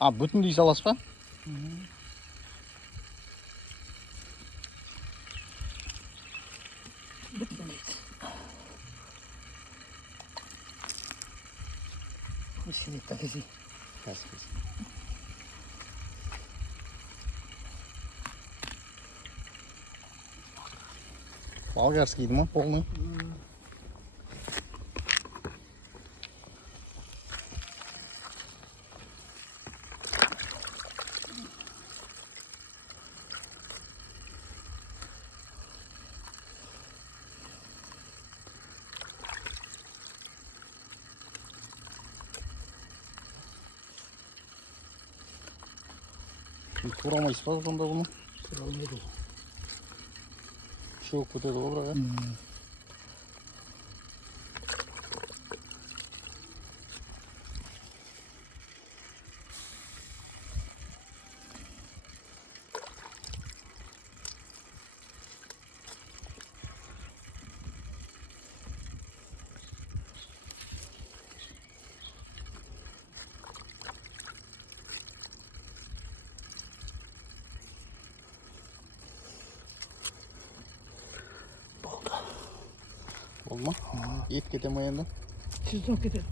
Бүтіндей саласыз ба? Шеметті кесей. Болгарскийді ма, полный? Турамайсыз ба сонда бұны? Турамайды. Шөк көтеді ғой бірақ, Olma. Et kete ма енді? Sizden gidelim.